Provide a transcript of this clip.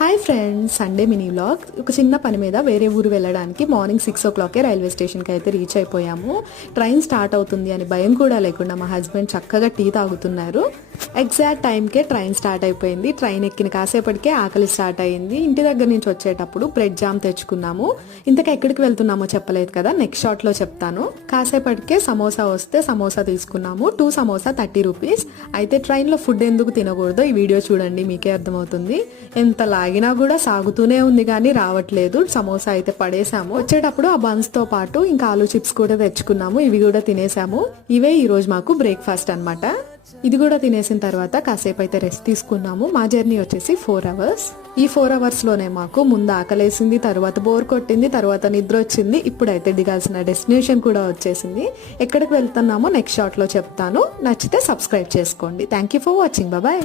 Hi friends, Sunday mini vlog. ఒక చిన్న పని మీద వేరే ఊరు వెళ్ళడానికి మార్నింగ్ 6 o'clock రైల్వే స్టేషన్కి అయితే రీచ్ అయిపోయాము. ట్రైన్ స్టార్ట్ అవుతుంది అని భయం కూడా లేకుండా మా హస్బెండ్ చక్కగా టీ తాగుతున్నారు. ఎగ్జాక్ట్ టైంకే ట్రైన్ స్టార్ట్ అయిపోయింది. ట్రైన్ ఎక్కిన కాసేపటికే ఆకలి స్టార్ట్ అయ్యింది. ఇంటి దగ్గర నుంచి వచ్చేటప్పుడు బ్రెడ్ జామ్ తెచ్చుకున్నాము. ఇంతకు ఎక్కడికి వెళ్తున్నామో చెప్పలేదు కదా, నెక్స్ట్ షాట్లో చెప్తాను. కాసేపటికే సమోసా వస్తే సమోసా తీసుకున్నాము. 2 సమోసా 30 రూపీస్. అయితే ట్రైన్లో ఫుడ్ ఎందుకు తినకూడదో ఈ వీడియో చూడండి, మీకే అర్థమవుతుంది. ఎంత లాగినా కూడా సాగుతూనే ఉంది కానీ రావట్లేదు. సమోసా అయితే పడేసాము. వచ్చేటప్పుడు ఆ బన్స్ తో పాటు ఇంకా ఆలూ చిప్స్ కూడా తెచ్చుకున్నాము. ఇవి కూడా తినేసాము. ఇవే ఈ రోజు మాకు బ్రేక్ఫాస్ట్ అన్నమాట. ఇది కూడా తినేసిన తర్వాత కాసేపు అయితే రెస్ట్ తీసుకున్నాము. మా జర్నీ వచ్చేసి 4 hours. ఈ 4 hours లోనే మాకు ముందు ఆకలేసింది, తర్వాత బోర్ కొట్టింది, తర్వాత నిద్ర వచ్చింది. ఇప్పుడైతే దిగాల్సిన డెస్టినేషన్ కూడా వచ్చేసింది. ఎక్కడికి వెళ్తున్నామో నెక్స్ట్ షాట్ లో చెప్తాను. నచ్చితే సబ్స్క్రైబ్ చేసుకోండి. Thank you for watching. Bye.